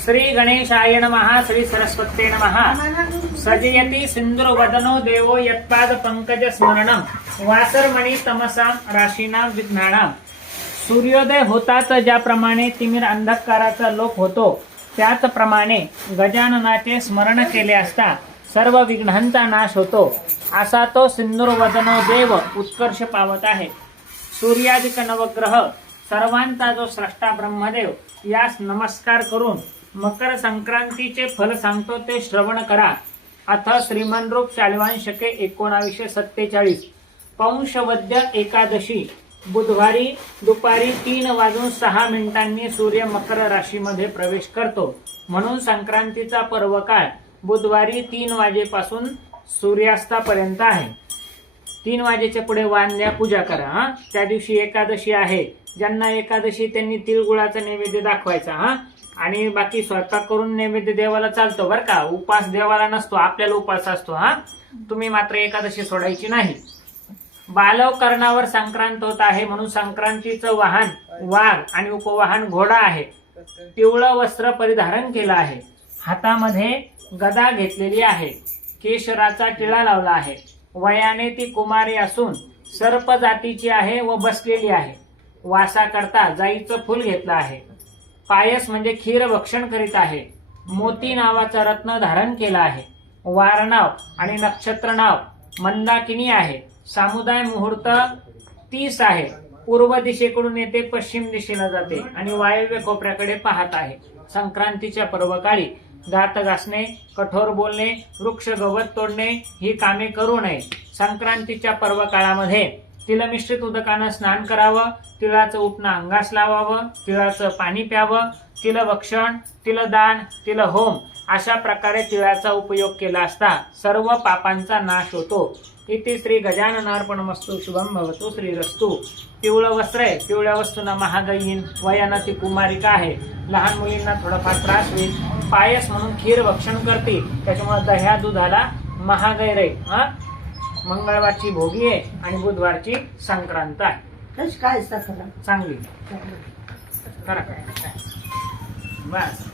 श्री गणेशाय नमः। श्री सरस्वते नमः। सजयति सिंदूरवदनो देवो यत्पाद पंकज स्मरणम वासरमणि तमसाम राशीनाम विघ्नानाम। सूर्योदय होतात ज्याप्रमाणे तिमिर अंधकाराचा लोप होतो, त्याचप्रमाणे गजाननाचे स्मरण केले असता सर्व विघ्नांचा नाश होतो, असा तो सिंदूरवदनो देव उत्कर्ष पावत आहे। सूर्यादिक नवग्रह सर्वांचा जो स्रष्टा ब्रह्मदेव यास नमस्कार करून मकर संक्रांतीचे फल सांगतो ते श्रवण करा। अथ श्रीमन रूप शालिवान शके 1947 पौंषवद्य एकादशी बुधवारी दुपारी 3:06 सूर्य मकर राशीमध्ये प्रवेश करतो, म्हणून संक्रांतीचा पर्व काळ बुधवारी 3 वाजेपासून सूर्यास्तापर्यंत आहे। 3 वाजेच्या पुढे वांद्या पूजा करा। त्या दिवशी एकादशी आहे। ज्यांना एकादशी त्यांनी तिळगुळाचा नैवेद्य दाखवायचा आणि बाकी स्वयंपाक करून नैवेद्य देवाला चालतो बरं का। उपास देवाला नसतो, आपल्याला उपास असतो। तुम्ही मात्र एकादशी सोडायची नाही। बालव कर्णावर संक्रांत होत आहे, म्हणून संक्रांतीचं वाहन वाघ आणि उपवाहन घोडा आहे। पिवळं वस्त्र परिधारण केलं आहे, हातामध्ये गदा घेतलेली आहे, केशराचा टिळा लावला आहे। वयाने ती कुमारी असून सर्प जातीची आहे व बसलेली आहे। वासाकरता जाईचं फूल घेतलं आहे। पायस म्हणजे खीर भक्षण करीत आहे। मोती नावाचा रत्न धारण केला आहे। वार नाव आणि नक्षत्र नाव मंदाकिनी आहे। सामुदाय मुहूर्त 30 आहे। पूर्व दिशेकडून येते, पश्चिम दिशेला जाते आणि वायव्य कोपऱ्याकडे पाहत आहे। संक्रांतीच्या पर्वकाळी दात घासणे, कठोर बोलणे, वृक्ष गवत तोडणे ही कामे करू नये। संक्रांतीच्या पर्व काळामध्ये तिलमिश्रित उदकानं स्नान करावं, तिळाचं उटणं अंगास लावावं, तिळाचं पाणी प्यावं, तिलभक्षण, तिलदान, तिलहोम अशा प्रकारे तिळाचा उपयोग केला असता सर्व पापांचा नाश होतो। इति श्री गजाननार्पणमस्तु शुभम भवतु श्रीरस्तु। पिवळं वस्त्र आहे, पिवळ्या वस्तूंना महागाई येईल। वयानं ती कुमारिका आहे, लहान मुलींना थोडाफार त्रास होईल। पायस म्हणून खीर भक्षण करते, त्याच्यामुळे दह्या दुधाला महागाई राहील। मंगळवारची भोगी आहे आणि बुधवारची संक्रांत आहे। काय चांगली करा काय बस।